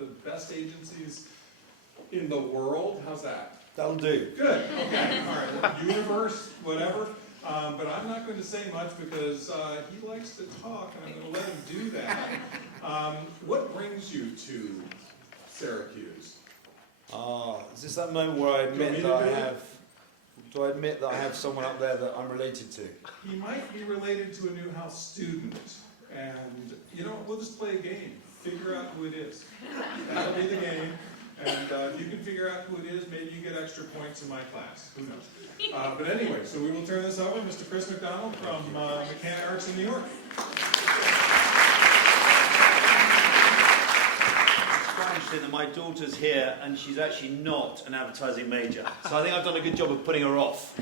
of the best agencies in the world. How's that? That'll do. Good, okay, all right, well, universe, whatever. But I'm not going to say much because he likes to talk, and I'm going to let him do that. What brings you to Syracuse? Is this that moment where I admit that I have... Do I admit that I have someone up there that I'm related to? He might be related to a Newhouse student, and you know, we'll just play a game. Figure out who it is. That'll be the game. And if you can figure out who it is, maybe you get extra points in my class. Who knows? But anyway, so we will turn this over to Mr. Chris McDonald from McCann Arts in New York. Interesting that my daughter's here and she's actually not an advertising major, so I think I've done a good job of putting her off.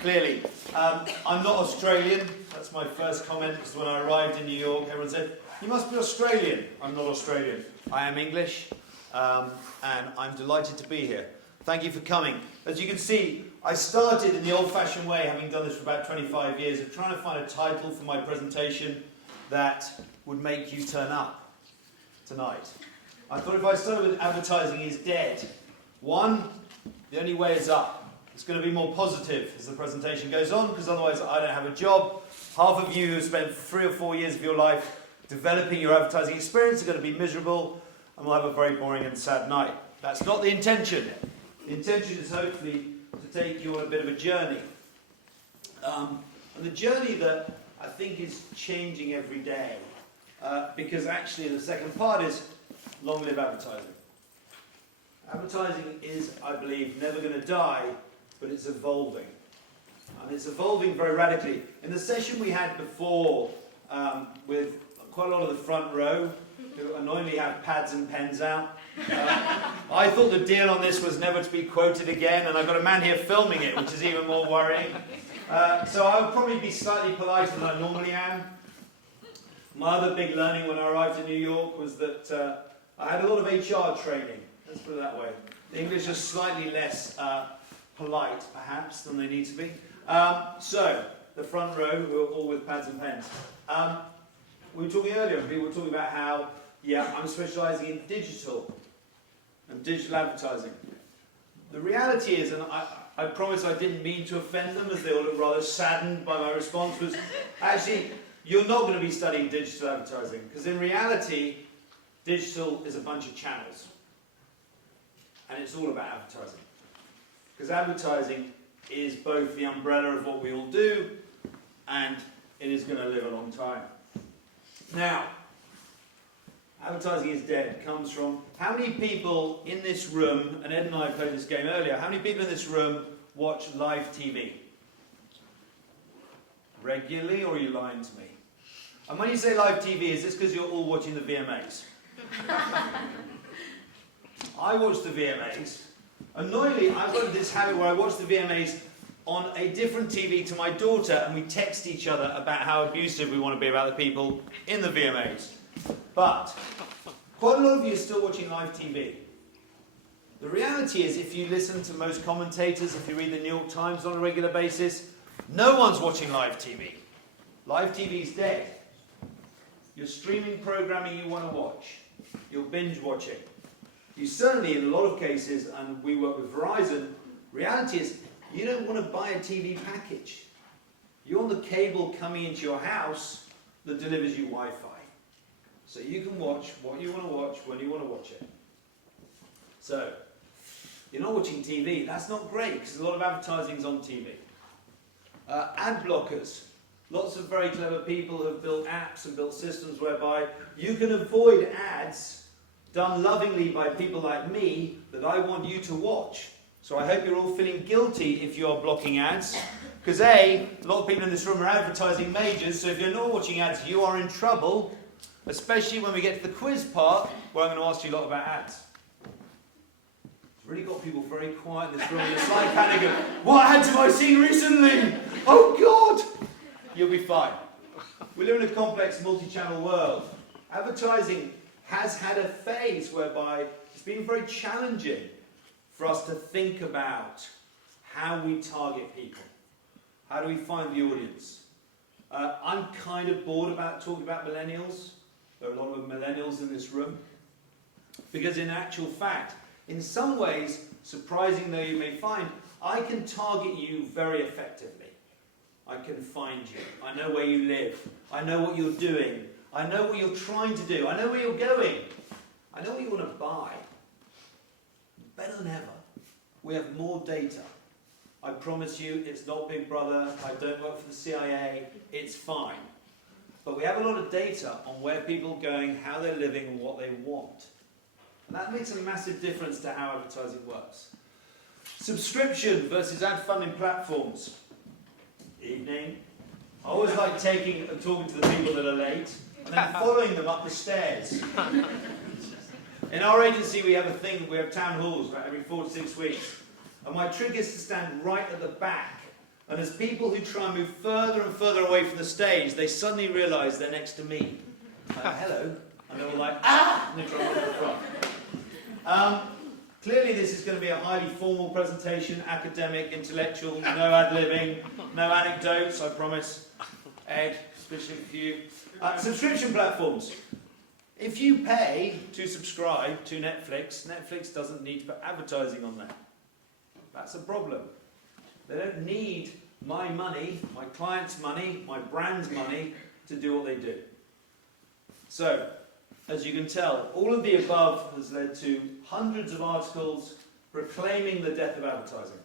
Clearly, I'm not Australian. That's my first comment, because when I arrived in New York, everyone said, "You must be Australian." I'm not Australian. I am English, and I'm delighted to be here. Thank you for coming. As you can see, I started in the old-fashioned way, having done this for about 25 years, of trying to find a title for my presentation that would make you turn up tonight. I thought if I started with advertising is dead, one, the only way is up. It's going to be more positive as the presentation goes on, because otherwise I don't have a job. Half of you who have spent 3 or 4 years of your life developing your advertising experience are going to be miserable, and we'll have a very boring and sad night. That's not the intention. The intention is hopefully to take you on a bit of a journey. And the journey that I think is changing every day, because actually the second part is long live advertising. Advertising is, I believe, never going to die, but it's evolving. And it's evolving very radically. In the session we had before with quite a lot of the front row, who annoyingly have pads and pens out, I thought the deal on this was never to be quoted again, and I've got a man here filming it, which is even more worrying. So I'll probably be slightly politer than I normally am. My other big learning when I arrived in New York was that I had a lot of HR training, let's put it that way. The English are slightly less polite, perhaps, than they need to be. So, the front row, who are all with pads and pens. We were talking earlier, and people were talking about how, I'm specialising in digital and digital advertising. The reality is, and I promise I didn't mean to offend them, as they all look rather saddened by my response, was actually, you're not going to be studying digital advertising, because in reality, digital is a bunch of channels, and it's all about advertising. Because advertising is both the umbrella of what we all do, and it is going to live a long time. Now, advertising is dead comes from how many people in this room, and Ed and I played this game earlier, how many people in this room watch live TV? Regularly, or are you lying to me? And when you say live TV, is this because you're all watching the VMAs? I watch the VMAs. Annoyingly, I've got this habit where I watch the VMAs on a different TV to my daughter, and we text each other about how abusive we want to be about the people in the VMAs. But quite a lot of you are still watching live TV. The reality is, if you listen to most commentators, if you read the New York Times on a regular basis, no one's watching live TV. Live TV is dead. You're streaming programming you want to watch. You're binge watching. You certainly, in a lot of cases, and we work with Verizon, reality is you don't want to buy a TV package. You want the cable coming into your house that delivers you Wi-Fi. So you can watch what you want to watch when you want to watch it. So, you're not watching TV. That's not great, because a lot of advertising's on TV. Ad blockers. Lots of very clever people have built apps and built systems whereby you can avoid ads done lovingly by people like me that I want you to watch. So I hope you're all feeling guilty if you're blocking ads. Because A, a lot of people in this room are advertising majors, so if you're not watching ads, you are in trouble. Especially when we get to the quiz part, where I'm going to ask you a lot about ads. It's really got people very quiet in this room. It's like panic of, what ads have I seen recently? Oh God! You'll be fine. We live in a complex multi-channel world. Advertising has had a phase whereby it's been very challenging for us to think about how we target people. How do we find the audience? I'm kind of bored about talking about millennials. There are a lot of millennials in this room. Because in actual fact, in some ways, surprising though you may find, I can target you very effectively. I can find you. I know where you live. I know what you're doing. I know what you're trying to do. I know where you're going. I know what you want to buy. Better than ever, we have more data. I promise you, it's not Big Brother. I don't work for the CIA. It's fine. But we have a lot of data on where people are going, how they're living, and what they want. And that makes a massive difference to how advertising works. Subscription versus ad funding platforms. Evening. I always like taking and talking to the people that are late and then following them up the stairs. In our agency we have a thing, we have town halls about every 4 to 6 weeks. And my trick is to stand right at the back. And as people who try and move further and further away from the stage, they suddenly realise they're next to me. Like, hello. And they're all like, ah! And they try and walk to the front. Clearly this is going to be a highly formal presentation, academic, intellectual, no ad-libbing, no anecdotes, I promise. Ed, especially for you. Subscription platforms. If you pay to subscribe to Netflix, Netflix doesn't need to put advertising on there. That's a problem. They don't need my money, my client's money, my brand's money to do what they do. So, as you can tell, all of the above has led to hundreds of articles proclaiming the death of advertising.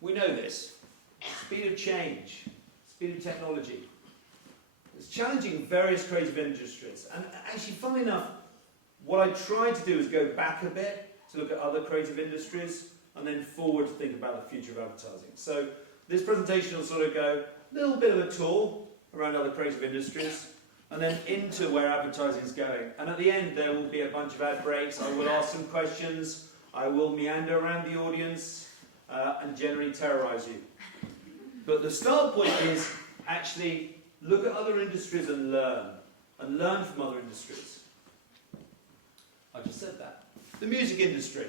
We know this. Speed of change, speed of technology. It's challenging various creative industries. And actually, funnily enough, what I tried to do is go back a bit to look at other creative industries and then forward to think about the future of advertising. So this presentation will sort of go a little bit of a tour around other creative industries and then into where advertising is going. And at the end there will be a bunch of ad breaks. I will ask some questions. I will meander around the audience and generally terrorise you. But the start point is actually look at other industries and learn from other industries. I just said that. The music industry.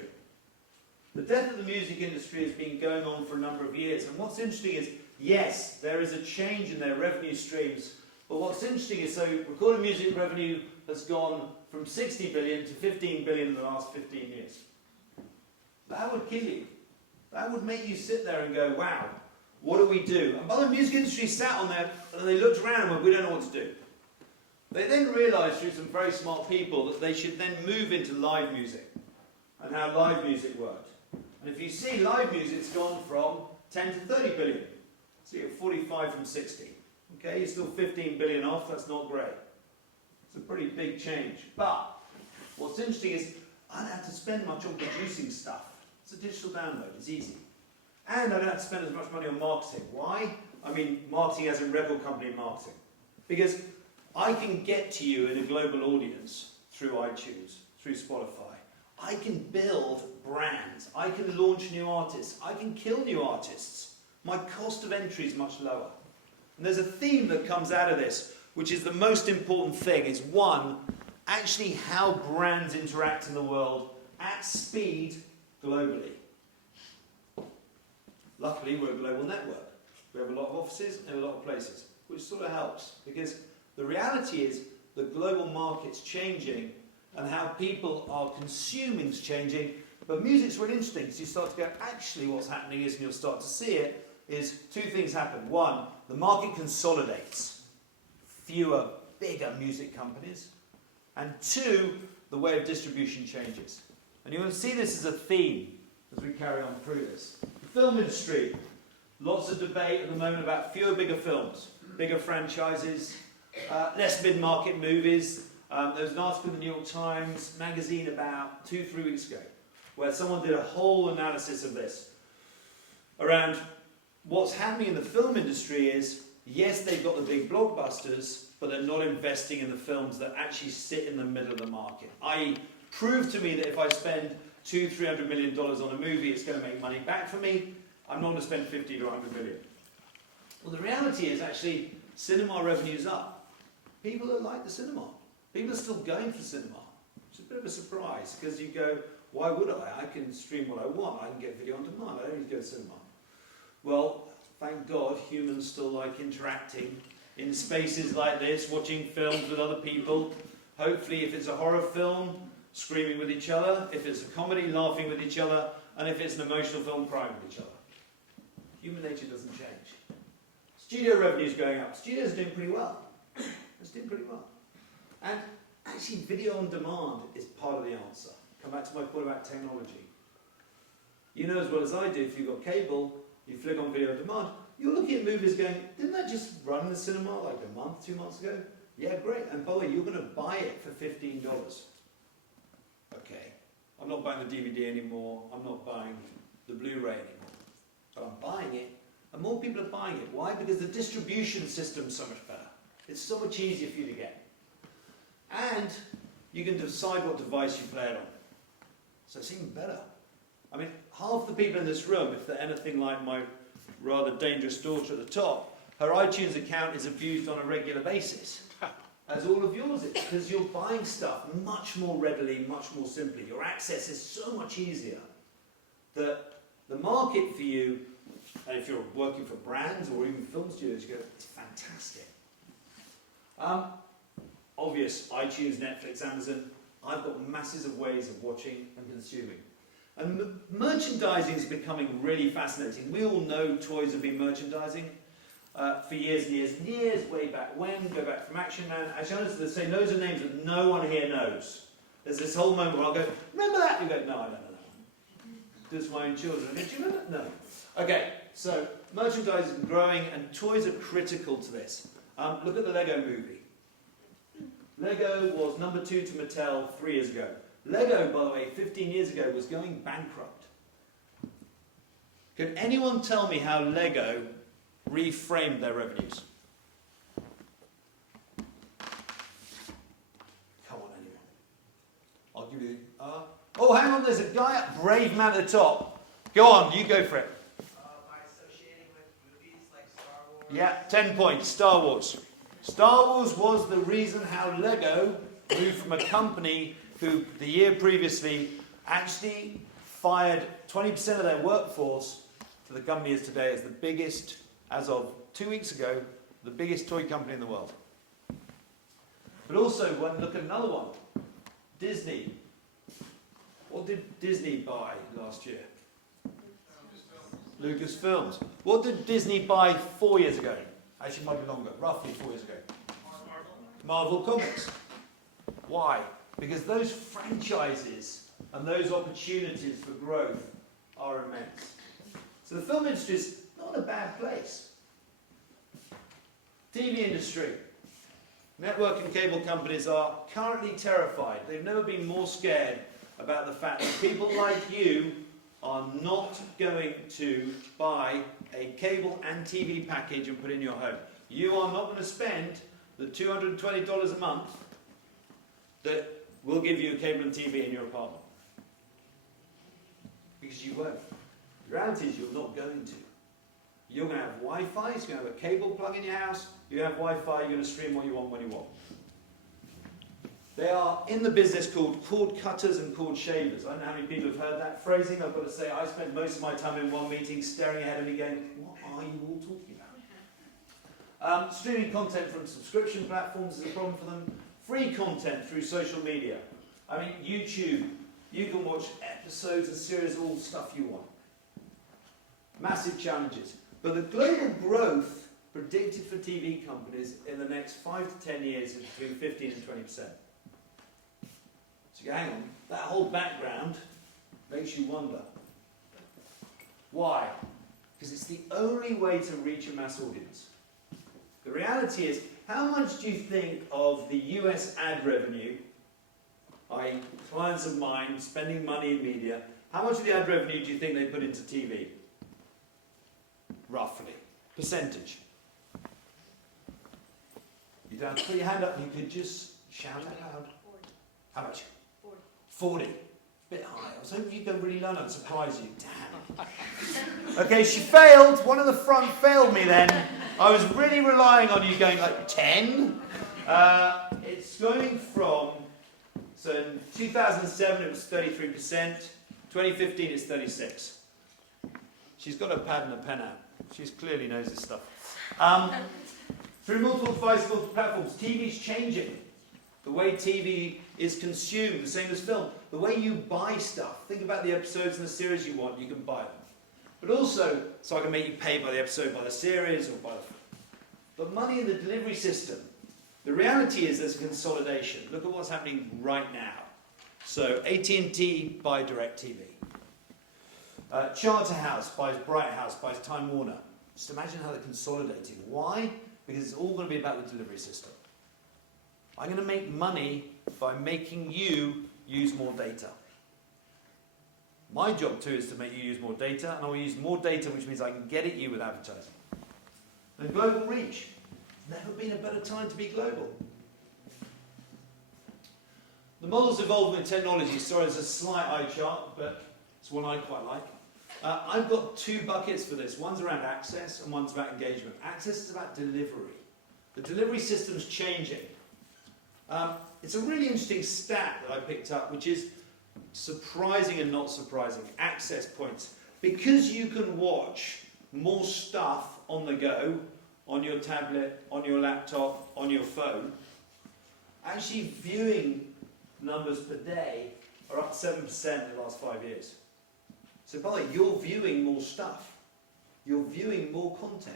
The death of the music industry has been going on for a number of years. And what's interesting is, yes, there is a change in their revenue streams. But what's interesting is, so recorded music revenue has gone from 60 billion to 15 billion in the last 15 years. That would kill you. That would make you sit there and go, wow, what do we do? And by the music industry sat on there and they looked around and went, we don't know what to do. They then realised through some very smart people that they should then move into live music and how live music worked. And if you see live music's gone from 10 to 30 billion. So you're 45 from 60. Okay, you're still 15 billion off, that's not great. It's a pretty big change. But what's interesting is I don't have to spend much on producing stuff. It's a digital download, it's easy. And I don't have to spend as much money on marketing. Why? I mean marketing as in record company marketing. Because I can get to you in a global audience through iTunes, through Spotify. I can build brands. I can launch new artists. I can kill new artists. My cost of entry is much lower. And there's a theme that comes out of this, which is the most important thing, is one, actually how brands interact in the world at speed globally. Luckily, we're a global network. We have a lot of offices in a lot of places, which sort of helps, because the reality is the global market's changing and how people are consuming is changing. But music's really interesting, because you start to go, actually what's happening is, and you'll start to see it, is two things happen. One, the market consolidates. Fewer, bigger music companies. And two, the way of distribution changes. And you're going to see this as a theme as we carry on through this. The film industry. Lots of debate at the moment about fewer, bigger films. Bigger franchises. Less mid-market movies. There was an article in the New York Times magazine about 2-3 weeks ago where someone did a whole analysis of this around what's happening in the film industry is, yes, they've got the big blockbusters, but they're not investing in the films that actually sit in the middle of the market. I.e., prove to me that if I spend $200-300 million on a movie, it's going to make money back for me. I'm not going to spend 50 to 100 million. Well, the reality is actually cinema revenue's up. People don't like the cinema. People are still going for cinema. It's a bit of a surprise, because you go, why would I? I can stream what I want. I can get video on demand. I don't need to go to cinema. Well, thank God humans still like interacting in spaces like this, watching films with other people. Hopefully, if it's a horror film, screaming with each other. If it's a comedy, laughing with each other. And if it's an emotional film, crying with each other. Human nature doesn't change. Studio revenue is going up. Studios are doing pretty well. It's doing pretty well. And actually, video on demand is part of the answer. Come back to my point about technology. You know as well as I do, if you've got cable, you flick on video on demand, you're looking at movies going, didn't that just run in the cinema like a month, 2 months ago? Yeah, great. And by the way, you're going to buy it for $15. Okay. I'm not buying the DVD anymore. I'm not buying the Blu-ray anymore. But I'm buying it. And more people are buying it. Why? Because the distribution system's so much better. It's so much easier for you to get. And you can decide what device you play it on. So it's even better. I mean, half the people in this room, if they're anything like my rather dangerous daughter at the top, her iTunes account is abused on a regular basis. As all of yours is, because you're buying stuff much more readily, much more simply. Your access is so much easier that the market for you, and if you're working for brands or even film studios, you go, it's fantastic. Obvious, iTunes, Netflix, Amazon, I've got masses of ways of watching and consuming. And merchandising is becoming really fascinating. We all know toys have been merchandising for years and years, way back when, go back from Action Man. Actually, they say loads of names that no one here knows. There's this whole moment where I'll go, remember that? You go, no, I don't know that one. Does my own children. Do you remember that? No. Okay, so merchandising is growing and toys are critical to this. Look at the Lego movie. Lego was number 2 to Mattel 3 years ago. Lego, by the way, 15 years ago was going bankrupt. Can anyone tell me how Lego reframed their revenues? Come on, anyone. I'll give you... oh, hang on, there's a guy, brave man at the top. Go on, you go for it. By associating with movies like Star Wars. Yeah, 10 points, Star Wars. Star Wars was the reason how Lego moved from a company who the year previously actually fired 20% of their workforce to the company is today as the biggest, as of 2 weeks ago, the biggest toy company in the world. But also, look at another one. Disney. What did Disney buy last year? Lucasfilms. What did Disney buy 4 years ago? Actually, it might be longer. Roughly 4 years ago. Marvel Comics. Why? Because those franchises and those opportunities for growth are immense. So the film industry is not a bad place. TV industry. Network and cable companies are currently terrified. They've never been more scared about the fact that people like you are not going to buy a cable and TV package and put in your home. You are not going to spend the $220 a month that will give you a cable and TV in your apartment. Because you won't. The reality is you're not going to. You're going to have Wi-Fi, so you're going to have a cable plug in your house, you have Wi-Fi, you're going to stream what you want when you want. They are in the business called cord cutters and cord shavers. I don't know how many people have heard that phrasing. I've got to say, I spent most of my time in one meeting staring ahead of me going, what are you all talking about? Streaming content from subscription platforms is a problem for them. Free content through social media. I mean, YouTube. You can watch episodes and series, all stuff you want. Massive challenges. But the global growth predicted for TV companies in the next 5 to 10 years is between 15 and 20%. So hang on, that whole background makes you wonder. Why? Because it's the only way to reach a mass audience. The reality is, how much do you think of the US ad revenue, i.e. clients of mine spending money in media, how much of the ad revenue do you think they put into TV? Roughly. Percentage. You don't have to put your hand up, you could just shout out loud. 40. How much? 40. 40. Bit high. I was hoping you'd go really low and I'd surprise you. Damn. Okay, she failed. One of the front failed me then. I was really relying on you going like 10. It's going from, so in 2007 it was 33%. 2015 it's 36. She's got a pad and a pen out. She clearly knows this stuff. Through multiple devices, multiple platforms, TV's changing. The way TV is consumed, the same as film. The way you buy stuff. Think about the episodes in the series you want, you can buy them. But also, so I can make you pay by the episode, by the series, or by the... But money in the delivery system. The reality is there's a consolidation. Look at what's happening right now. So AT&T buy DirecTV. Charterhouse buys Bright House, buys Time Warner. Just imagine how they're consolidating. Why? Because it's all going to be about the delivery system. I'm going to make money by making you use more data. My job too is to make you use more data, and I will use more data, which means I can get at you with advertising. And global reach. Never been a better time to be global. The models evolve with technology. Sorry, there's a slight eye chart, but it's one I quite like. I've got two buckets for this. One's around access and one's about engagement. Access is about delivery. The delivery system's changing. It's a really interesting stat that I picked up, which is surprising and not surprising. Access points. Because you can watch more stuff on the go, on your tablet, on your laptop, on your phone, actually viewing numbers per day are up 7% in the last 5 years. So by the way, you're viewing more stuff. You're viewing more content.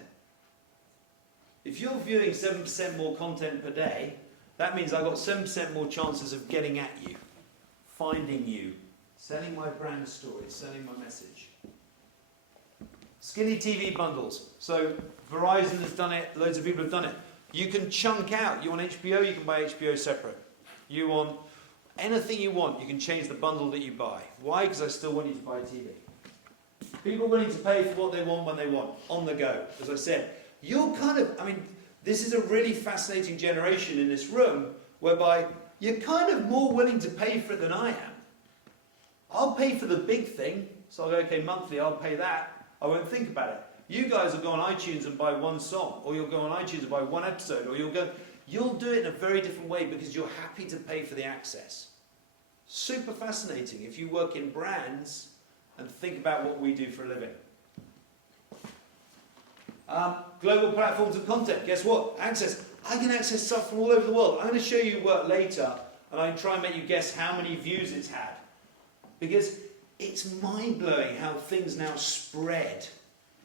If you're viewing 7% more content per day, that means I've got 7% more chances of getting at you, finding you, selling my brand story, selling my message. Skinny TV bundles. So Verizon has done it, loads of people have done it. You can chunk out. You want HBO, you can buy HBO separate. You want anything you want, you can change the bundle that you buy. Why? Because I still want you to buy TV. People are willing to pay for what they want when they want, on the go. As I said, you're this is a really fascinating generation in this room whereby you're kind of more willing to pay for it than I am. I'll pay for the big thing, so I'll go, okay, monthly, I'll pay that. I won't think about it. You guys will go on iTunes and buy one song, or you'll go on iTunes and buy one episode, or you'll do it in a very different way because you're happy to pay for the access. Super fascinating if you work in brands and think about what we do for a living. Global platforms and content. Guess what? Access. I can access stuff from all over the world. I'm going to show you work later, and I can try and make you guess how many views it's had. Because it's mind-blowing how things now spread.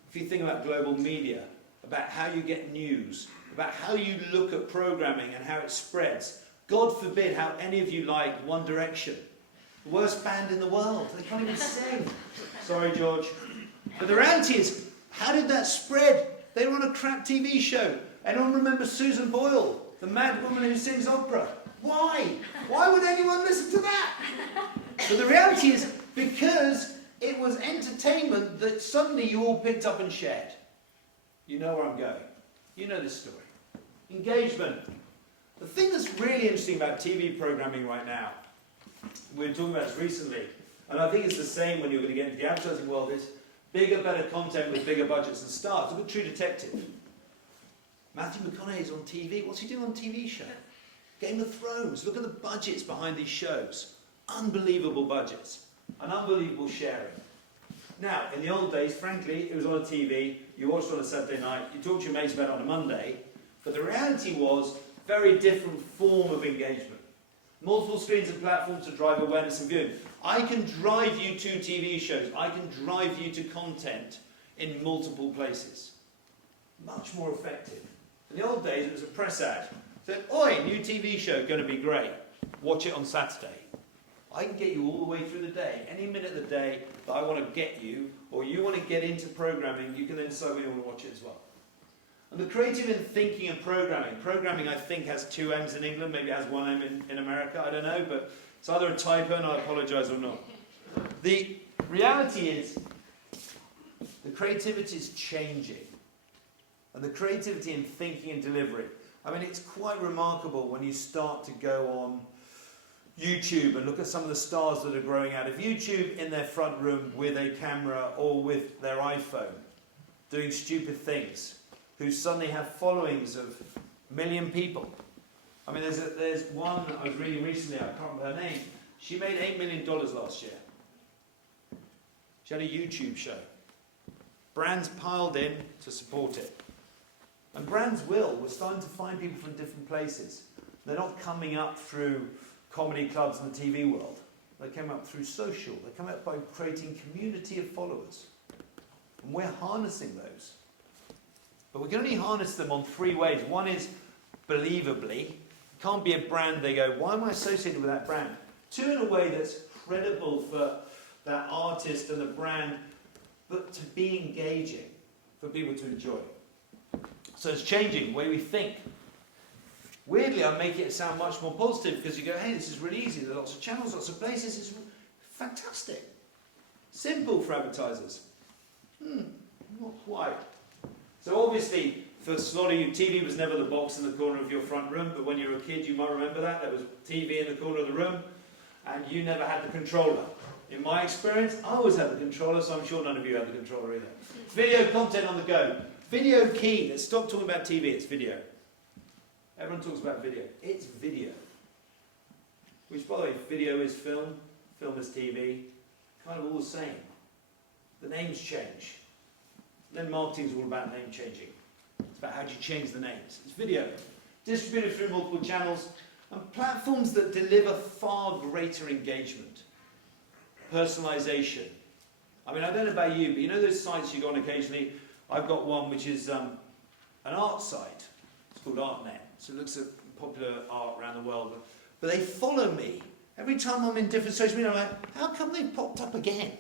If you think about global media, about how you get news, about how you look at programming and how it spreads. God forbid how any of you like One Direction. The worst band in the world. They can't even sing. Sorry, George. But the reality is, how did that spread? They were on a crap TV show. Anyone remember Susan Boyle, the mad woman who sings opera? Why? Why would anyone listen to that? But the reality is, because it was entertainment that suddenly you all picked up and shared. You know where I'm going. You know this story. Engagement. The thing that's really interesting about TV programming right now, we were talking about this recently, and I think it's the same when you're going to get into the advertising world, is bigger, better content with bigger budgets and stars. Look at True Detective. Matthew McConaughey's on TV. What's he doing on a TV show? Game of Thrones. Look at the budgets behind these shows. Unbelievable budgets. And unbelievable sharing. Now, in the old days, frankly, it was on a TV, you watched it on a Saturday night, you talked to your mates about it on a Monday, but the reality was very different form of engagement. Multiple screens and platforms to drive awareness and viewing. I can drive you to TV shows, I can drive you to content in multiple places. Much more effective. In the old days, it was a press ad. Said, oi, new TV show, going to be great. Watch it on Saturday. I can get you all the way through the day. Any minute of the day that I want to get you, or you want to get into programming, you can then decide when you want to watch it as well. And the creative in thinking and programming. Programming, I think, has 2 M's in England. Maybe it has 1 M in America. I don't know, but it's either a typo, and I apologise, or not. The reality is, the creativity is changing. And the creativity in thinking and delivery. I mean, it's quite remarkable when you start to go on YouTube and look at some of the stars that are growing out of YouTube in their front room with a camera or with their iPhone, doing stupid things, who suddenly have followings of 1 million people. I mean, there's one I was reading recently, I can't remember her name. She made $8 million last year. She had a YouTube show. Brands piled in to support it. And brands will. We're starting to find people from different places. They're not coming up through comedy clubs and the TV world. They came up through social. They come up by creating community of followers. And we're harnessing those. But we can only harness them on 3 ways. One is believably. It can't be a brand they go, why am I associated with that brand? 2, in a way that's credible for that artist and the brand, but to be engaging, for people to enjoy. So it's changing the way we think. Weirdly, I make it sound much more positive because you go, hey, this is really easy. There are lots of channels, lots of places. It's fantastic. Simple for advertisers. Not quite. So obviously, for a lot of you, TV was never the box in the corner of your front room, but when you were a kid, you might remember that. There was TV in the corner of the room, and you never had the controller. In my experience, I always had the controller, so I'm sure none of you had the controller either. Video content on the go. Video key. Let's stop talking about TV, it's video. Everyone talks about video. It's video. Which, by the way, video is film, film is TV. Kind of all the same. The names change. Then marketing is all about name changing. It's about how do you change the names. It's video. Distributed through multiple channels and platforms that deliver far greater engagement. Personalization. I mean, I don't know about you, but you know those sites you go on occasionally? I've got one which is an art site. It's called ArtNet. So it looks at popular art around the world. But they follow me. Every time I'm in different social media, I'm like, how come they popped up again?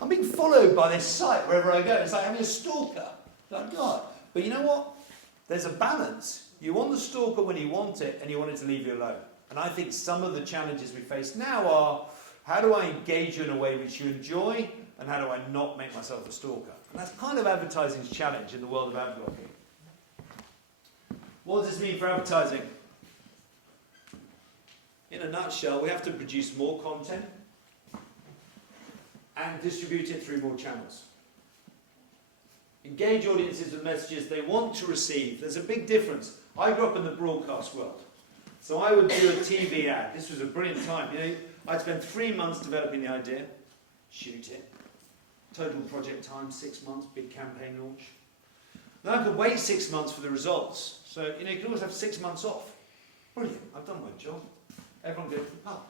I'm being followed by this site wherever I go. It's like having a stalker. Like, God. But you know what? There's a balance. You want the stalker when you want it, and you want it to leave you alone. And I think some of the challenges we face now are, how do I engage you in a way which you enjoy, and how do I not make myself a stalker? And that's kind of advertising's challenge in the world of ad blocking. What does this mean for advertising? In a nutshell, we have to produce more content and distribute it through more channels. Engage audiences with messages they want to receive. There's a big difference. I grew up in the broadcast world. So I would do a TV ad. This was a brilliant time. You know, I'd spend 3 months developing the idea, shoot it. Total project time, 6 months, big campaign launch. Then I could wait 6 months for the results. So, you know, you can always have 6 months off. Brilliant, I've done my job. Everyone goes, oh.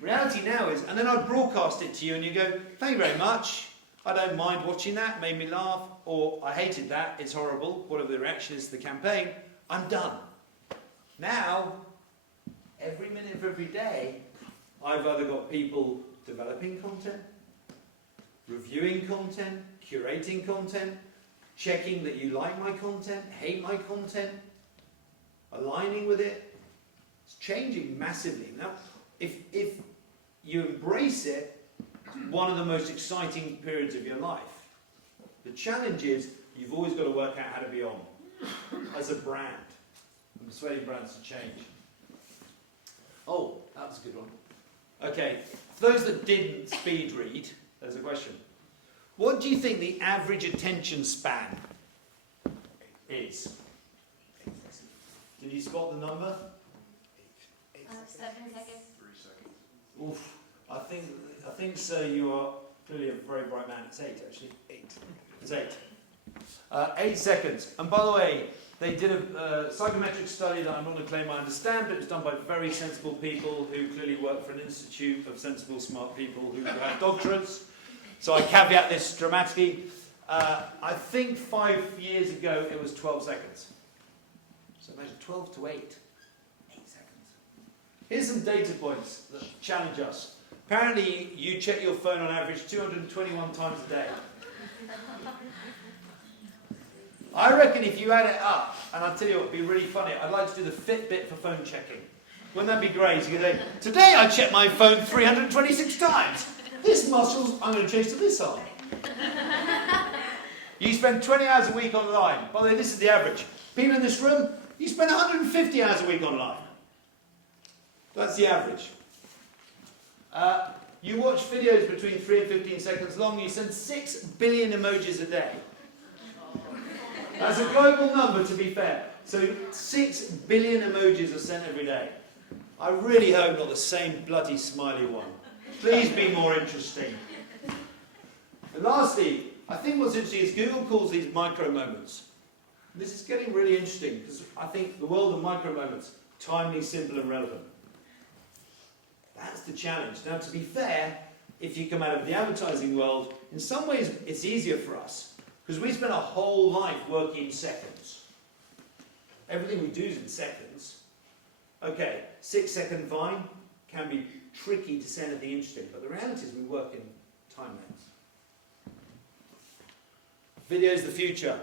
Reality now is, and then I'd broadcast it to you and you go, thank you very much. I don't mind watching that, made me laugh, or I hated that, it's horrible, whatever the reaction is to the campaign, I'm done. Now, every minute of every day, I've either got people developing content, reviewing content, curating content, checking that you like my content, hate my content, aligning with it. It's changing massively. Now, if you embrace it, it's one of the most exciting periods of your life. The challenge is, you've always got to work out how to be on as a brand. I'm persuading brands to change. Oh, that was a good one. Okay, for those that didn't speed read, there's a question. What do you think the average attention span is? Did you spot the number? 7 seconds. 3 seconds. Oof. I think sir, you are clearly a very bright man. It's 8 actually. 8. It's 8. 8 seconds. And by the way, they did a psychometric study that I'm not going to claim I understand, but it was done by very sensible people who clearly work for an institute of sensible, smart people who have doctorates. So I caveat this dramatically. I think 5 years ago it was 12 seconds. So imagine 12 to 8. 8 seconds. Here's some data points that challenge us. Apparently you check your phone on average 221 times a day. I reckon if you add it up, and I'll tell you what would be really funny, I'd like to do the Fitbit for phone checking. Wouldn't that be great? You could say, today I checked my phone 326 times. This muscle's, I'm going to change to this arm. You spend 20 hours a week online. By the way, this is the average. People in this room, you spend 150 hours a week online. That's the average. You watch videos between 3 and 15 seconds long. You send 6 billion emojis a day. That's a global number, to be fair. So 6 billion emojis are sent every day. I really hope not the same bloody smiley one. Please be more interesting. And lastly, I think what's interesting is Google calls these micro moments. This is getting really interesting because I think the world of micro moments. timely, simple and relevant. That's the challenge. Now, to be fair, if you come out of the advertising world, in some ways it's easier for us because we spend our whole life working in seconds. Everything we do is in seconds. Okay, 6-second Vine can be tricky to say anything interesting, but the reality is we work in time lengths. Video's the future.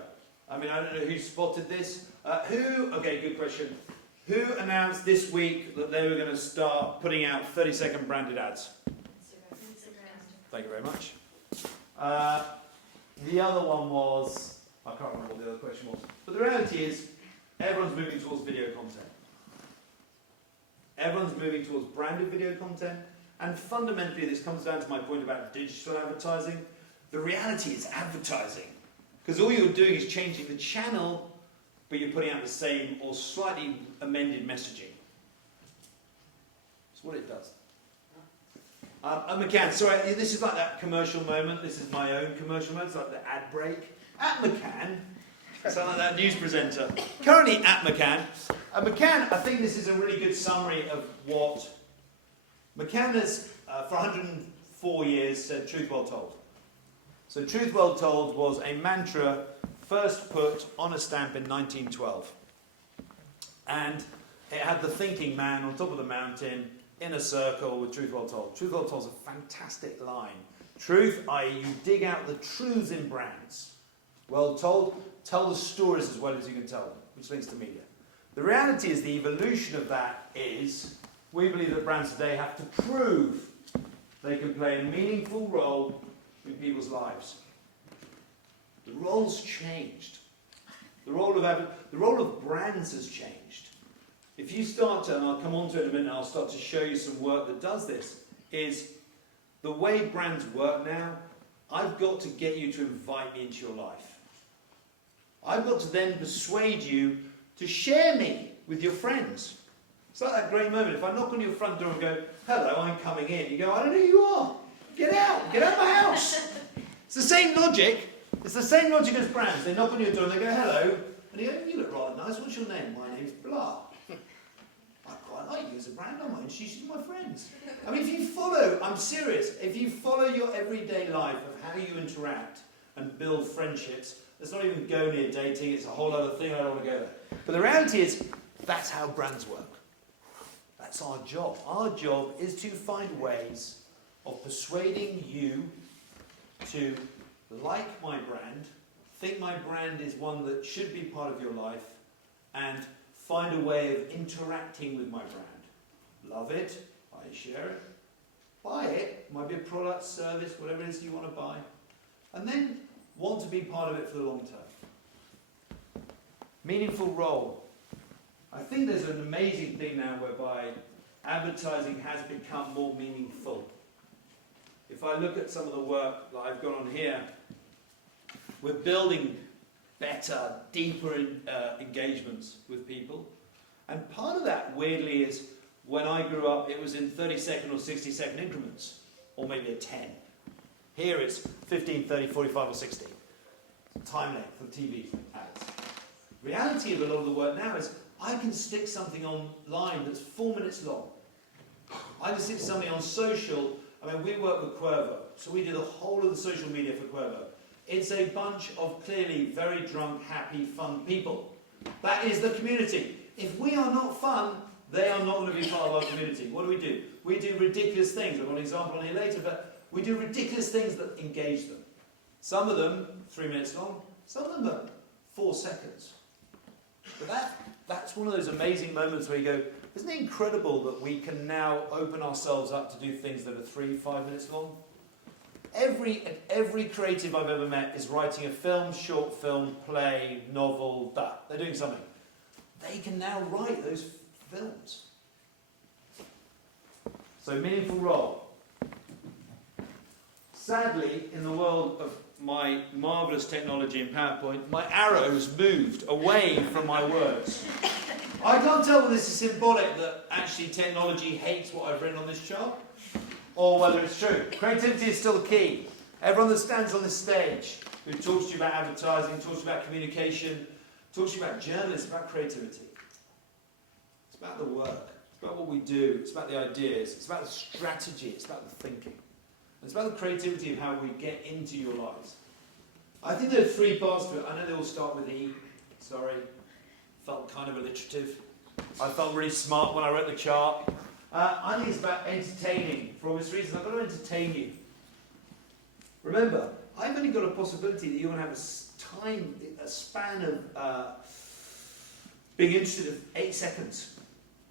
I mean, I don't know who spotted this. Okay, good question. Who announced this week that they were going to start putting out 30-second branded ads? Instagram. Thank you very much. The other one was, I can't remember what the other question was, but the reality is everyone's moving towards video content. Everyone's moving towards branded video content, and fundamentally this comes down to my point about digital advertising. The reality is advertising, because all you're doing is changing the channel, but you're putting out the same or slightly amended messaging. That's what it does. At McCann, sorry, this is like that commercial moment. This is my own commercial moment. It's like the ad break. At McCann, sound like that news presenter. Currently at McCann. At McCann, I think this is a really good summary of what McCann has, for 104 years, said truth well told. So truth well told was a mantra first put on a stamp in 1912. And it had the thinking man on top of the mountain in a circle with truth well told. Truth well told is a fantastic line. Truth, i.e. you dig out the truths in brands. Well told, tell the stories as well as you can tell them, which links to media. The reality is the evolution of that is, we believe that brands today have to prove they can play a meaningful role in people's lives. The role's changed. The role of brands has changed. If you start to, and I'll come on to it in a minute, I'll start to show you some work that does this, is the way brands work now, I've got to get you to invite me into your life. I've got to then persuade you to share me with your friends. It's like that great moment. If I knock on your front door and go, hello, I'm coming in, you go, I don't know who you are. Get out of my house. It's the same logic. It's the same logic as brands. They knock on your door and they go, hello. And you go, you look rather nice. What's your name? My name's blah. I quite like you as a brand. I might introduce you to my friends. I mean, if you follow, I'm serious, if you follow your everyday life of how you interact and build friendships, let's not even go near dating. It's a whole other thing. I don't want to go there. But the reality is, that's how brands work. That's our job. Our job is to find ways of persuading you to like my brand, think my brand is one that should be part of your life, and find a way of interacting with my brand. Love it, I share it, buy it, might be a product, service, whatever it is you want to buy, and then want to be part of it for the long term. Meaningful role. I think there's an amazing thing now whereby advertising has become more meaningful. If I look at some of the work that I've got on here, we're building better, deeper engagements with people. And part of that, weirdly, is when I grew up, it was in 30-second or 60-second increments, or maybe a 10. Here it's 15, 30, 45 or 60. Time length for TV ads. Reality of a lot of the work now is I can stick something online that's 4 minutes long. I can stick something on social. I mean, we work with Cuervo, so we do the whole of the social media for Cuervo. It's a bunch of clearly very drunk, happy, fun people. That is the community. If we are not fun, they are not going to be part of our community. What do? We do ridiculous things. I've got an example on here later, but we do ridiculous things that engage them. Some of them 3 minutes long, some of them are 4 seconds. But that's one of those amazing moments where you go, isn't it incredible that we can now open ourselves up to do things that are 3-5 minutes long? Every creative I've ever met is writing a film, short film, play, novel, they're doing something. They can now write those films. So meaningful role. Sadly, in the world of my marvellous technology in PowerPoint, my arrows moved away from my words. I can't tell whether this is symbolic that actually technology hates what I've written on this chart, or whether it's true. Creativity is still the key. Everyone that stands on this stage who talks to you about advertising, talks to you about communication, talks to you about journalism, about creativity. It's about the work. It's about what we do. It's about the ideas. It's about the strategy. It's about the thinking. It's about the creativity of how we get into your lives. I think there are 3 parts to it. I know they all start with E. Sorry. Felt kind of alliterative. I felt really smart when I wrote the chart. I think it's about entertaining. For obvious reasons, I've got to entertain you. Remember, I've only got a possibility that you're going to have a span of being interested of 8 seconds.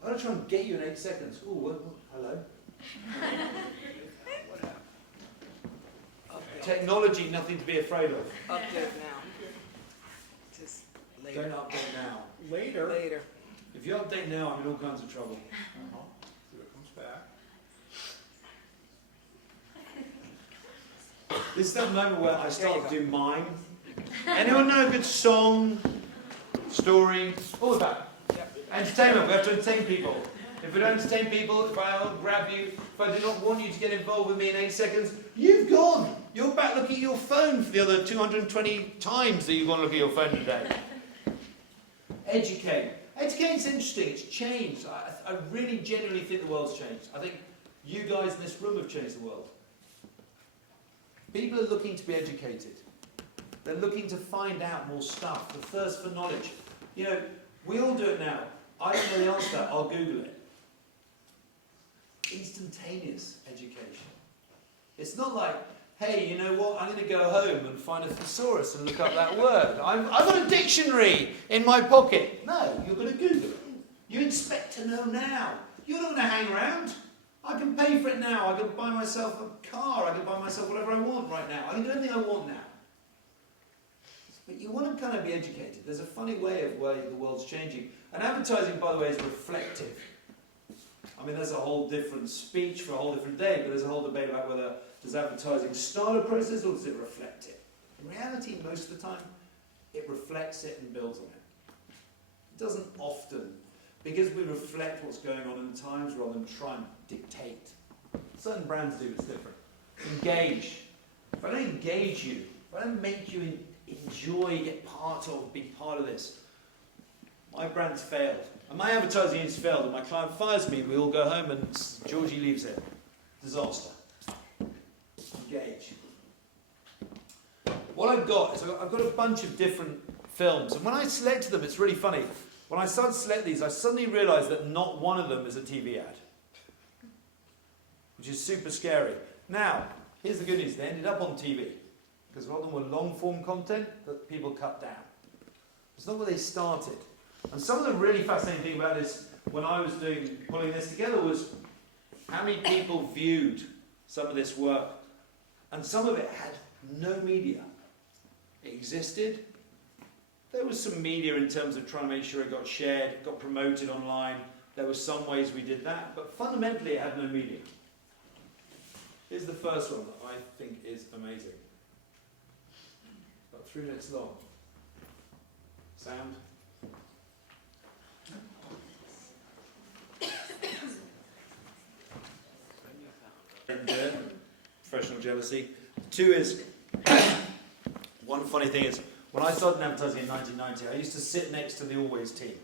I'm going to try and get you in 8 seconds. Oh, well, hello. Technology, nothing to be afraid of. Update now. Just later. Don't update now. Later. Later. If you update now, I'm in all kinds of trouble. See what comes back. This is that moment where I start to do mine. Anyone know a good song, story? All of that. Entertainment, we have to entertain people. If we don't entertain people, if I don't grab you, if I do not want you to get involved with me in 8 seconds, you've gone. You're back looking at your phone for the other 220 times that you've gone to look at your phone today. Educate. Educating's interesting. It's changed. I really genuinely think the world's changed. I think you guys in this room have changed the world. People are looking to be educated. They're looking to find out more stuff. The thirst for knowledge. You know, we all do it now. I don't know the answer to that. I'll Google it. Instantaneous education. It's not like, hey, you know what? I'm going to go home and find a thesaurus and look up that word. I've got a dictionary in my pocket. No, you're going to Google it. You expect to know now. You're not going to hang around. I can pay for it now. I can buy myself a car. I can buy myself whatever I want right now. I can do anything I want now. But you want to kind of be educated. There's a funny way of where the world's changing. And advertising, by the way, is reflective. I mean, there's a whole different speech for a whole different day, but there's a whole debate about whether does advertising start a process or does it reflect it. In reality, most of the time, it reflects it and builds on it. It doesn't often, because we reflect what's going on in the times rather than try and dictate. Certain brands do, it's different. Engage. If I don't engage you, if I don't make you enjoy, get part of, be part of this, my brand's failed. And my advertising has failed, and my client fires me, we all go home and Georgie leaves it. Disaster. Engage. What I've got is I've got a bunch of different films, and when I selected them, it's really funny. When I started to select these, I suddenly realised that not one of them is a TV ad, which is super scary. Now, here's the good news. They ended up on TV, because a lot of them were long-form content that people cut down. It's not where they started. And some of the really fascinating thing about this, when I was pulling this together, was how many people viewed some of this work. And some of it had no media. It existed. There was some media in terms of trying to make sure it got shared, it got promoted online. There were some ways we did that, but fundamentally it had no media. Here's the first one that I think is amazing. About 3 minutes long. Sound? Professional jealousy. 2 is, one funny thing is, when I started in advertising in 1990, I used to sit next to the Always team.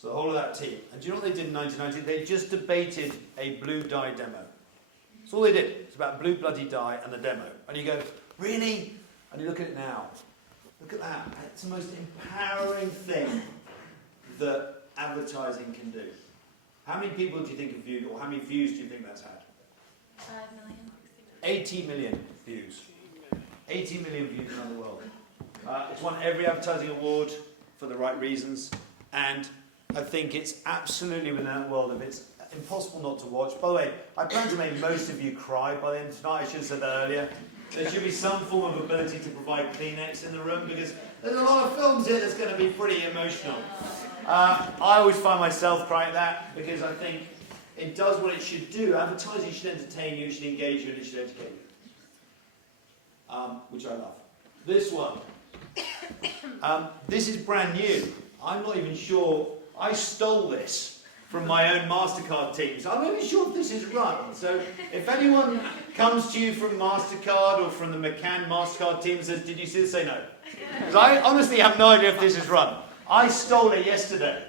So the whole of that team. And do you know what they did in 1990? They just debated a blue dye demo. That's all they did. It's about blue bloody dye and the demo. And you go, really? And you look at it now. Look at that. It's the most empowering thing that advertising can do. How many people do you think have viewed, or how many views do you think that's had? 5 million. 80 million views. 80 million views around the world. It's won every advertising award for the right reasons, and I think it's absolutely within that world of it's impossible not to watch. By the way, I plan to make most of you cry by the end of tonight. I should have said that earlier. There should be some form of ability to provide Kleenex in the room, because there's a lot of films here that's going to be pretty emotional. I always find myself crying at that, because I think it does what it should do. Advertising should entertain you, it should engage you, and it should educate you. Which I love. This one. This is brand new. I'm not even sure. I stole this from my own MasterCard team. So I'm not even sure if this is run. So if anyone comes to you from MasterCard or from the McCann MasterCard team and says, did you see this? Say no. Because I honestly have no idea if this is run. I stole it yesterday.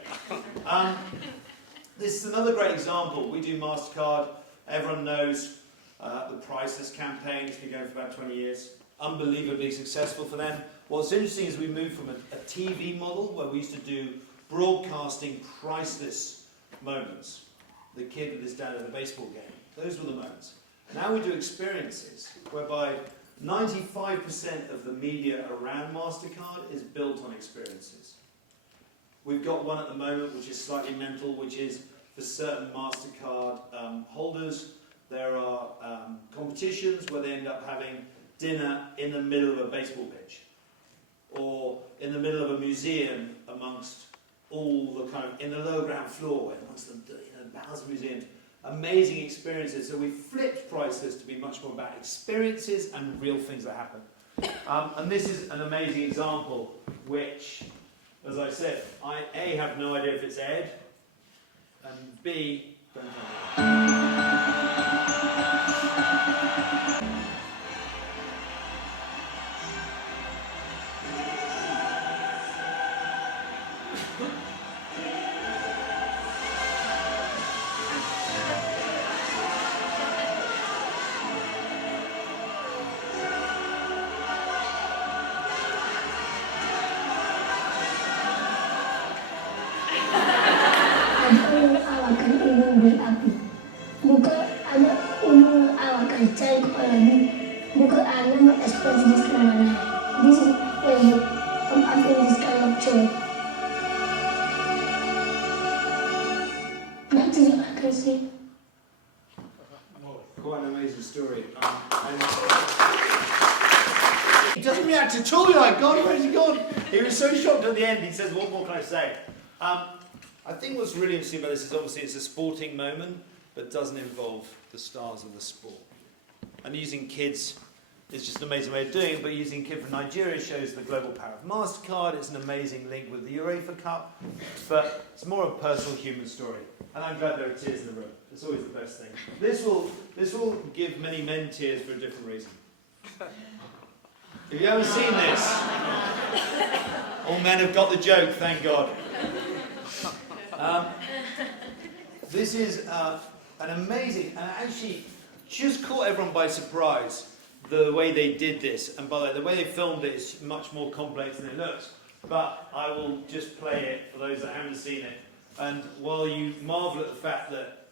This is another great example. We do MasterCard. Everyone knows the Priceless campaign. It's been going for about 20 years. Unbelievably successful for them. What's interesting is we moved from a TV model where we used to do broadcasting priceless moments. The kid with his dad at a baseball game. Those were the moments. Now we do experiences whereby 95% of the media around MasterCard is built on experiences. We've got one at the moment which is slightly mental, which is for certain MasterCard holders. There are competitions where they end up having dinner in the middle of a baseball pitch, or in the middle of a museum amongst all the kind of, in the lower ground floor, amongst the thousands of museums. Amazing experiences. So we flipped Priceless to be much more about experiences and real things that happen. And this is an amazing example, which, as I said, I A, have no idea if it's Ed, and B, don't know. Buka ada umur awakan cari koloni. Buka ada no express this kind of life. This is where you come up with this kind of joy. That's it, I can see. Quite an amazing story. He doesn't react at all. You're like, God, where's he gone? He was so shocked at the end. He says, what more can I say? I think what's really interesting about this is obviously it's a sporting moment, but doesn't involve the stars of the sport. And using kids is just an amazing way of doing it, but using a kid from Nigeria shows the global power of MasterCard. It's an amazing link with the UEFA Cup, but it's more a personal human story. And I'm glad there are tears in the room. It's always the best thing. This will give many men tears for a different reason. Have you ever seen this? All men have got the joke, thank God. This is an amazing, and actually just caught everyone by surprise, the way they did this. And by the way, the way they filmed it is much more complex than it looks. But I will just play it for those that haven't seen it. And while you marvel at the fact that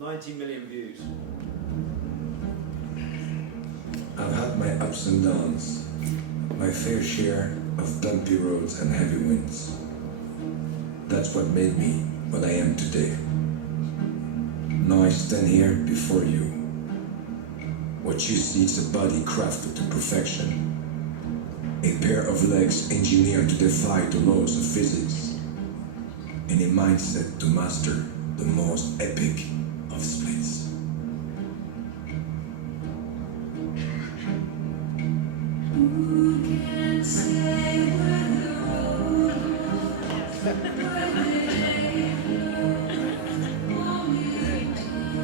90 million views. I've had my ups and downs, my fair share of bumpy roads and heavy winds. That's what made me what I am today. Now I stand here before you. What you see is a body crafted to perfection. A pair of legs engineered to defy the laws of physics. And a mindset to master the most epic of splits. Who can say where the road goes, where the day goes, only time.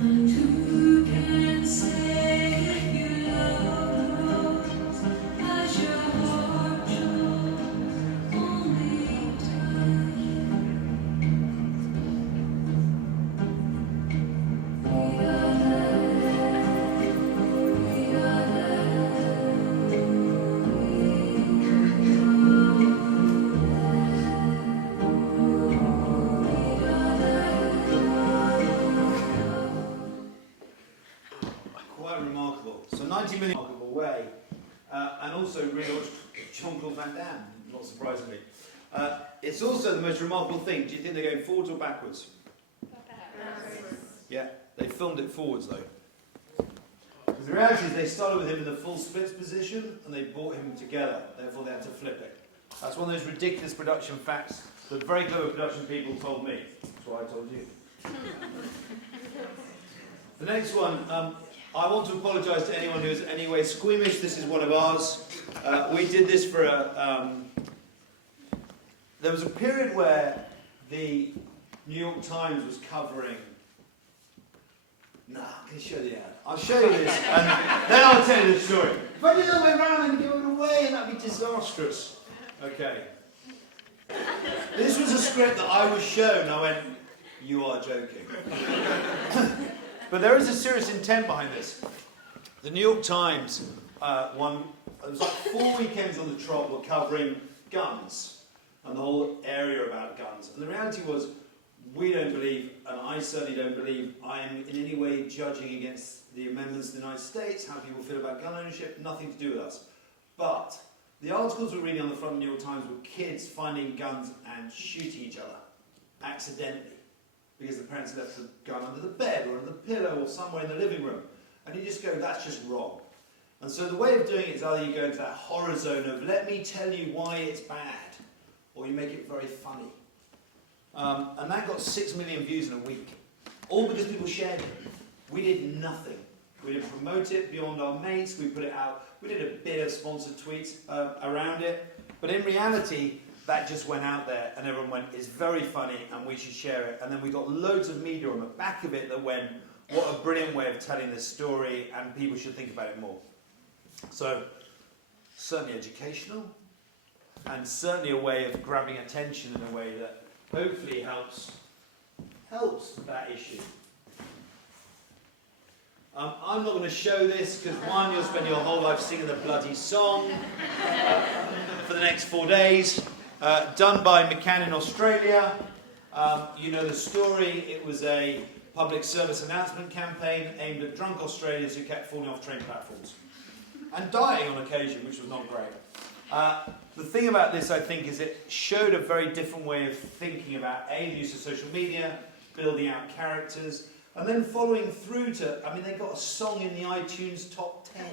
And who can say if you love the rose as your heart chose, only time. We are Quite remarkable. So 90 million remarkable way. And also relaunched Jean-Claude Van Damme, not surprisingly. It's also the most remarkable thing. Do you think they're going forwards or backwards? Yeah, they filmed it forwards though. Because the reality is they started with him in the full splits position and they brought him together. Therefore they had to flip it. That's one of those ridiculous production facts that very clever production people told me. That's what I told you. The next one, I want to apologise to anyone who is in any way squeamish. This is one of ours. We did this for a... there was a period where the New York Times was covering Nah, I can show you that. I'll show you this, and then I'll tell you the story. If I did it the other way around and give it away, and that'd be disastrous. Okay. This was a script that I was shown, and I went, you are joking. But there is a serious intent behind this. The New York Times, it was like 4 weekends on the trot were covering guns, and the whole area about guns. And the reality was, we don't believe, and I certainly don't believe, I am in any way judging against the amendments to the United States, how people feel about gun ownership, nothing to do with us. But the articles we're reading on the front of the New York Times were kids finding guns and shooting each other, accidentally, because the parents left the gun under the bed or under the pillow or somewhere in the living room. And you just go, that's just wrong. And so the way of doing it is either you go into that horror zone of, let me tell you why it's bad, or you make it very funny. And that got 6 million views in a week. All because people shared it. We did nothing. We didn't promote it beyond our mates. We put it out. We did a bit of sponsored tweets around it. But in reality, that just went out there and everyone went, it's very funny and we should share it. And then we got loads of media on the back of it that went, what a brilliant way of telling this story and people should think about it more. So, certainly educational and certainly a way of grabbing attention in a way that hopefully helps that issue. I'm not going to show this because one, you'll spend your whole life singing the bloody song for the next 4 days. Done by McCann in Australia. You know the story. It was a public service announcement campaign aimed at drunk Australians who kept falling off train platforms and dying on occasion, which was not great. The thing about this, I think, is it showed a very different way of thinking about the use of social media, building out characters, and then following through to, I mean, they got a song in the iTunes top 10.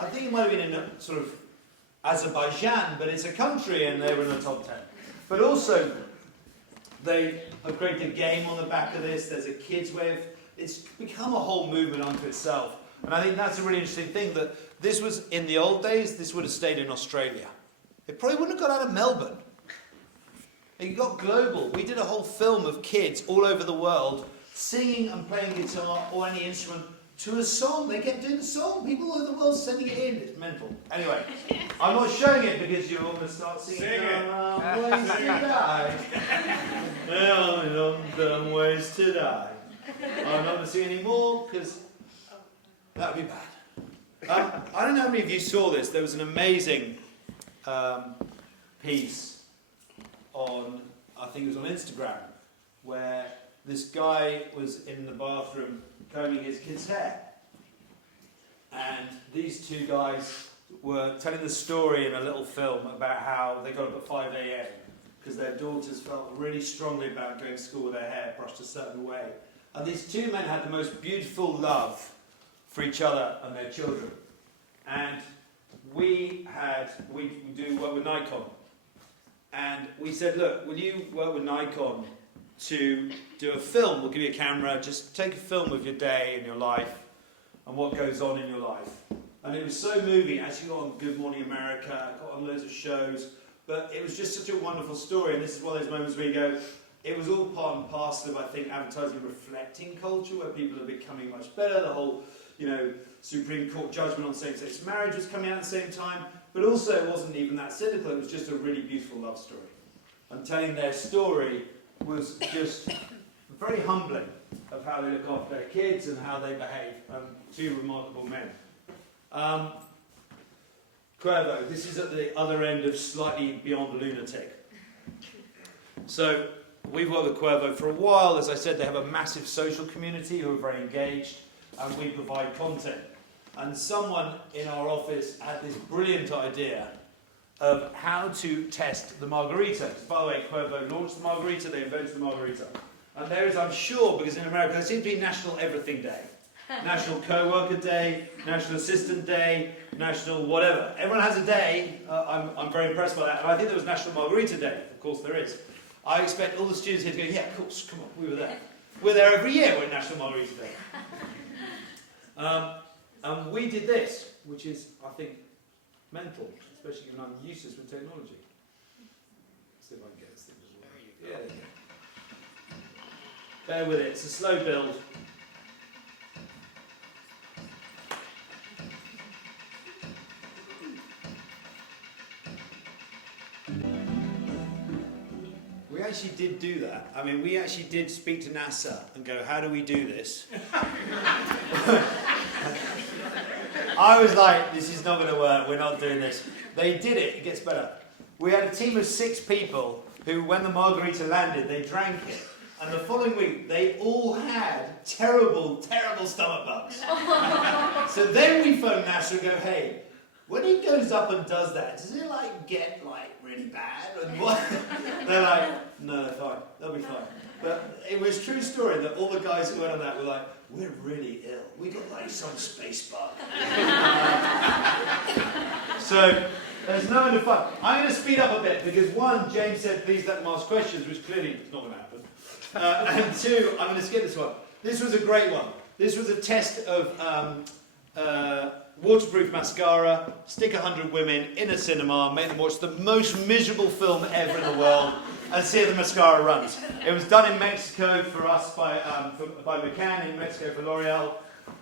I think it might have been in a sort of Azerbaijan, but it's a country and they were in the top 10. But also, they have created a game on the back of this. There's a kids' way of, it's become a whole movement unto itself. And I think that's a really interesting thing, that this was, in the old days, this would have stayed in Australia. It probably wouldn't have got out of Melbourne. It got global. We did a whole film of kids all over the world singing and playing guitar or any instrument to a song. They kept doing the song. People all over the world sending it in. It's mental. Anyway, I'm not showing it because you're all going to start singing. Sing it. Ways to die. Well, dumb ways to die. I'm not going to sing anymore because that would be bad. I don't know how many of you saw this. There was an amazing piece on, I think it was on Instagram, where this guy was in the bathroom combing his kid's hair. And these two guys were telling the story in a little film about how they got up at 5 a.m. because their daughters felt really strongly about going to school with their hair brushed a certain way. And these two men had the most beautiful love for each other and their children. And we do work with Nikon. And we said, look, will you work with Nikon to do a film? We'll give you a camera, just take a film of your day and your life and what goes on in your life. And it was so moving. Actually got on Good Morning America, got on loads of shows, but it was just such a wonderful story. And this is one of those moments where you go, it was all part and parcel of, I think, advertising reflecting culture, where people are becoming much better. The whole, Supreme Court judgment on same-sex marriage was coming out at the same time. But also it wasn't even that cynical, it was just a really beautiful love story. And telling their story was just very humbling of how they look after their kids and how they behave. Two remarkable men. Cuervo, this is at the other end of slightly beyond lunatic. So we've worked with Cuervo for a while. As I said, they have a massive social community who are very engaged, and we provide content. And someone in our office had this brilliant idea of how to test the margarita. By the way, Cuervo launched the margarita, they invented the margarita. And there is, I'm sure, because in America there seems to be National Everything Day. National Co-worker Day, National Assistant Day, National whatever. Everyone has a day. I'm very impressed by that. And I think there was National Margarita Day. Of course there is. I expect all the students here to go, yeah, of course, come on, we were there. We're there every year when National Margarita Day. And we did this, which is, I think, mental, especially when I'm useless with technology. Let's see if I can get this thing as well. Yeah, there you go. Bear with it, it's a slow build. But it's really, really cool. It's a We actually did do that. I mean, we actually did speak to NASA and go, how do we do this? I was like, this is not going to work, we're not doing this. They did it, it gets better. We had a team of 6 people who, when the margarita landed, they drank it. And the following week, they all had terrible, terrible stomach bugs. So then we phoned NASA and go, hey, when he goes up and does that, does it like get like really bad? And what? They're like, no, they're fine, they'll be fine. But it was a true story that all the guys who went on that were like, we're really ill. We got like some space bug. So there's no end of fun. I'm going to speed up a bit because 1, James said please let them ask questions, which clearly is not going to happen. And 2, I'm going to skip this one. This was a great one. This was a test of waterproof mascara, stick 100 women in a cinema, make them watch the most miserable film ever in the world, and see how the mascara runs. It was done in Mexico for us by McCann, in Mexico for L'Oreal.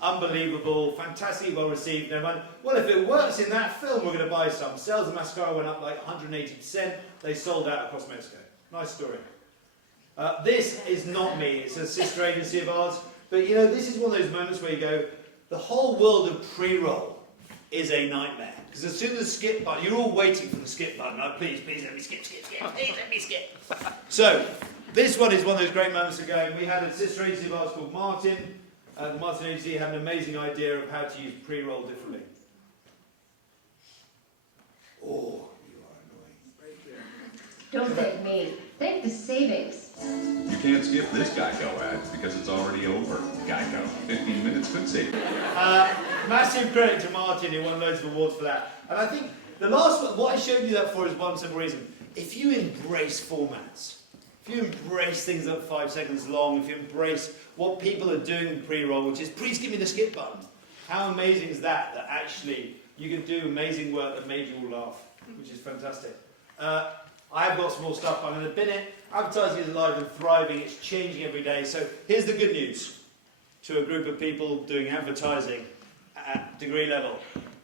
Unbelievable, fantastically well received. Everyone, well, if it works in that film, we're going to buy some. Sales of mascara went up like 180%. They sold out across Mexico. Nice story. This is not me. It's a sister agency of ours. But you know, this is one of those moments where you go, the whole world of pre-roll is a nightmare. Because as soon as the skip button, you're all waiting for the skip button. Like, please, please let me skip, please let me skip. So, this one is one of those great moments of going, we had a sister agency of ours called Martin. The Martin agency had an amazing idea of how to use pre-roll differently. Oh, you are annoying. Don't thank me. Thank the savings. You can't skip this Geico ad because it's already over. Geico, 15 minutes could save. Massive credit to Martin, who won loads of awards for that. And I think the last one, what I showed you that for is one simple reason. If you embrace formats, if you embrace things that are 5 seconds long, if you embrace what people are doing in pre-roll, which is please give me the skip button. How amazing is that, that actually you can do amazing work that made you all laugh, which is fantastic. I have got some more stuff, I'm going to bin it. Advertising is alive and thriving, it's changing every day. So here's the good news to a group of people doing advertising at degree level.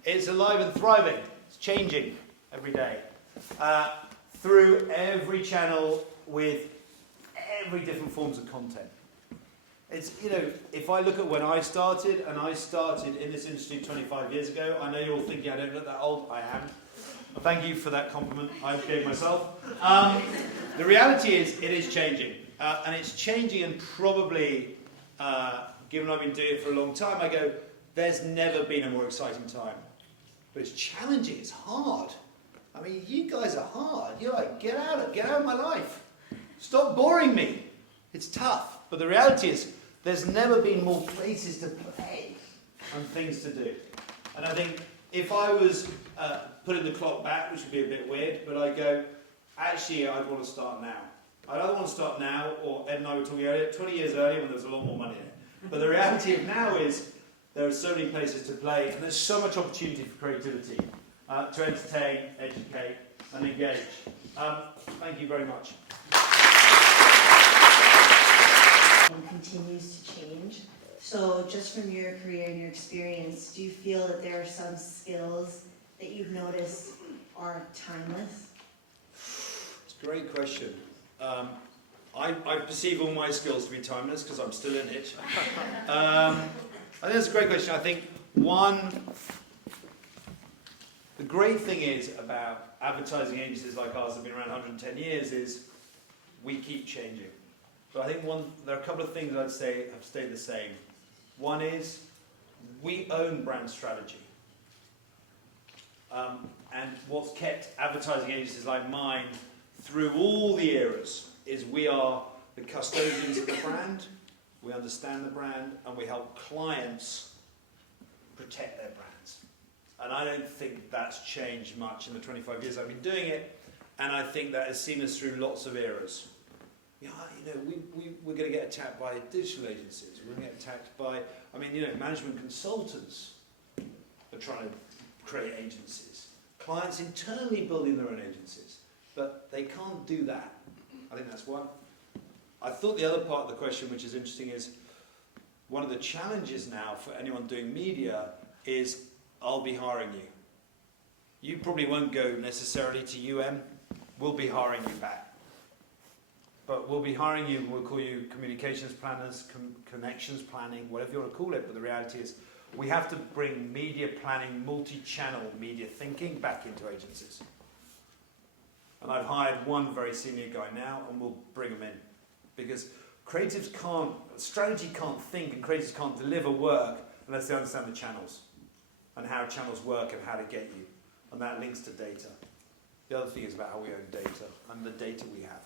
It's alive and thriving, it's changing every day. Through every channel with every different forms of content. It's, you know, if I look at when I started, and I started in this industry 25 years ago, I know you're all thinking I don't look that old, I am. Well, thank you for that compliment I gave myself. The reality is, it is changing. And it's changing, and probably, given I've been doing it for a long time, I go, there's never been a more exciting time. But it's challenging, it's hard. I mean, you guys are hard. You're like, get out of my life. Stop boring me. It's tough. But the reality is, there's never been more places to play and things to do. And I think if I was putting the clock back, which would be a bit weird, but I go, actually, I'd want to start now. I'd either want to start now, or Ed and I were talking earlier, 20 years earlier when there was a lot more money in it. But the reality of now is, there are so many places to play, and there's so much opportunity for creativity, to entertain, educate, and engage. Thank you very much. Continues to change. So just from your career and your experience, do you feel that there are some skills that you've noticed are timeless? It's a great question. I perceive all my skills to be timeless because I'm still in it. I think that's a great question. I think the great thing is about advertising agencies like ours that have been around 110 years is we keep changing. But I think there are a couple of things I'd say have stayed the same. One is we own brand strategy. And what's kept advertising agencies like mine through all the eras is we are the custodians of the brand, we understand the brand, and we help clients protect their brands. And I don't think that's changed much in the 25 years I've been doing it, and I think that has seen us through lots of eras. We're going to get attacked by digital agencies, we're going to get attacked by, management consultants are trying to create agencies. Clients internally building their own agencies, but they can't do that. I think that's one. I thought the other part of the question, which is interesting, is one of the challenges now for anyone doing media is, I'll be hiring you. You probably won't go necessarily to UM, we'll be hiring you back. but we'll be hiring you, and we'll call you communications planners, connections planning, whatever you want to call it, but the reality is we have to bring media planning, multi-channel media thinking back into agencies. And I've hired one very senior guy now, and we'll bring him in. Because creatives can't, strategy can't think, and creatives can't deliver work unless they understand the channels, and how channels work and how to get you. And that links to data. The other thing is about how we own data, and the data we have.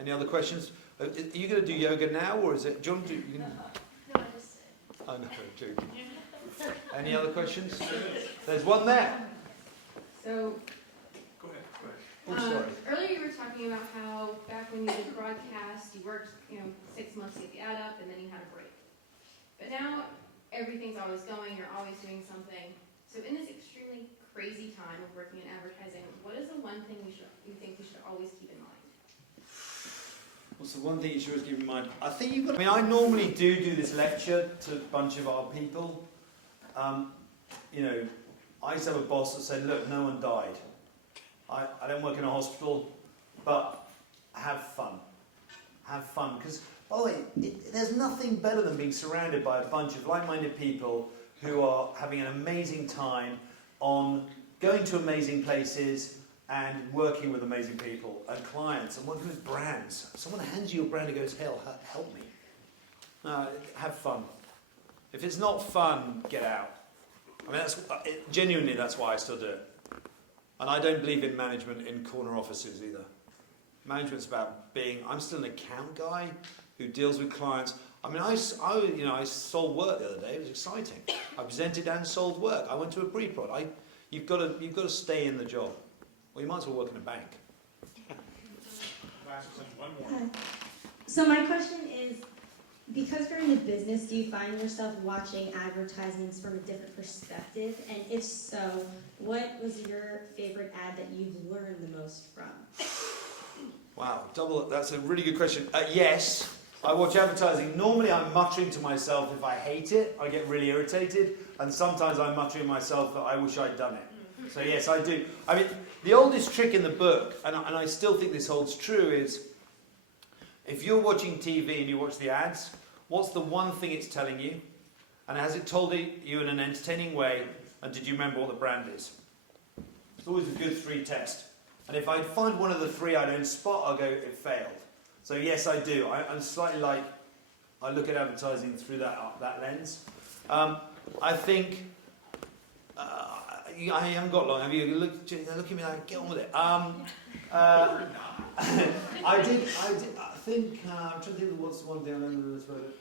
Any other questions? Are you going to do yoga now, or is it... Do you want to do... No, I just... Oh, no, I'm joking. Any other questions? There's one there. So, Go ahead. Oh, sorry. earlier you were talking about how back when you did broadcast, you worked, 6 months to get the ad up, and then you had a break. But now everything's always going, you're always doing something. So in this extremely crazy time of working in advertising, what is the one thing you think we should always keep in mind? What's the one thing you should always keep in mind? I think you've got... I mean, I normally do this lecture to a bunch of our people. I used to have a boss that said, look, no one died. I don't work in a hospital, but have fun. Have fun. Because, by the way, there's nothing better than being surrounded by a bunch of like-minded people who are having an amazing time on going to amazing places and working with amazing people and clients and working with brands. Someone hands you a brand and goes, hell, help me. Have fun. If it's not fun, get out. I mean, genuinely, that's why I still do it. And I don't believe in management in corner offices either. Management's about being... I'm still an account guy who deals with clients. I mean, I sold work the other day. It was exciting. I presented and sold work. I went to a pre-prod. You've got to stay in the job. Well, you might as well work in a bank. One more. So my question is, because you're in the business, do you find yourself watching advertisements from a different perspective? And if so, what was your favorite ad that you've learned the most from? Wow, that's a really good question. Yes, I watch advertising. Normally I'm muttering to myself if I hate it, I get really irritated, and sometimes I'm muttering to myself that I wish I'd done it. So yes, I do. I mean, the oldest trick in the book, and I still think this holds true, is if you're watching TV and you watch the ads, what's the one thing it's telling you? And has it told you in an entertaining way, and did you remember what the brand is? It's always a good 3 test. And if I find one of the 3 I don't spot, I'll go, it failed. So yes, I do. I'm slightly like, I look at advertising through that lens. I think, I haven't got long. Have you looked at me like, get on with it. I think, I'm trying to think of what's the one thing I remember about it.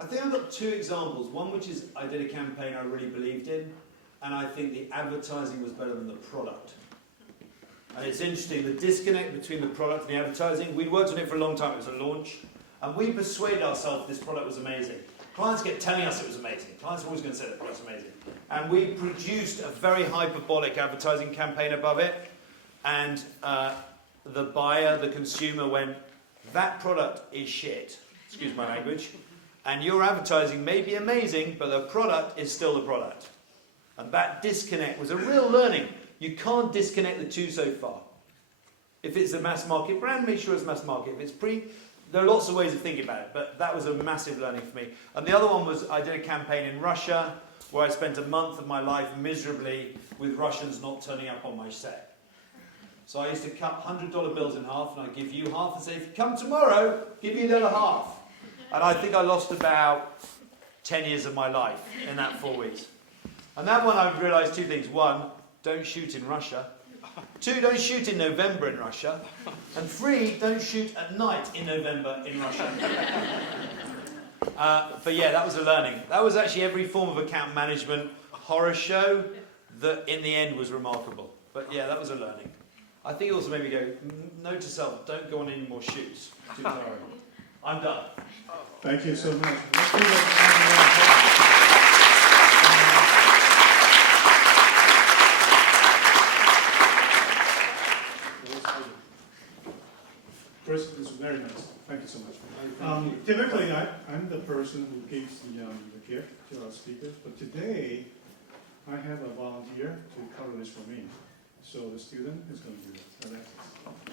I think I've got 2 examples. One which is I did a campaign I really believed in, and I think the advertising was better than the product. And it's interesting, the disconnect between the product and the advertising. We'd worked on it for a long time, it was a launch, and we persuaded ourselves this product was amazing. Clients kept telling us it was amazing. Clients are always going to say that product's amazing. And we produced a very hyperbolic advertising campaign above it, and the buyer, the consumer went, that product is shit, excuse my language, and your advertising may be amazing, but the product is still the product. And that disconnect was a real learning. You can't disconnect the 2 so far. If it's a mass market brand, make sure it's mass market. If it's there are lots of ways of thinking about it, but that was a massive learning for me. And the other one was I did a campaign in Russia where I spent a month of my life miserably with Russians not turning up on my set. So I used to cut $100 bills in half, and I'd give you half and say, if you come tomorrow, give me the other half. And I think I lost about 10 years of my life in that 4 weeks. And that one I realised 2 things. 1, don't shoot in Russia. 2, don't shoot in November in Russia. And 3, don't shoot at night in November in Russia. But yeah, that was a learning. That was actually every form of account management horror show that in the end was remarkable. But yeah, that was a learning. I think it also made me go, note to self, don't go on any more shoots. Too tiring. I'm done. Thank you so much. Chris, this is very nice. Thank you so much. Typically, I'm the person who gives the gift to our speakers, but today I have a volunteer to cover this for me. So the student is going to do that. Alexis.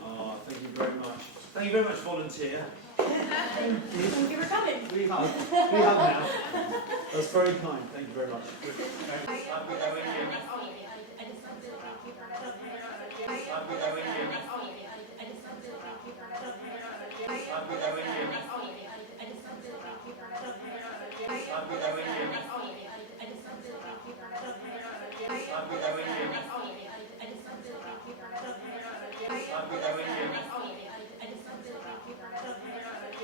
Oh, thank you very much. Thank you very much, volunteer. Thank you. Thank you for coming. We hug. We hug now. That's very kind. Thank you very much. I'm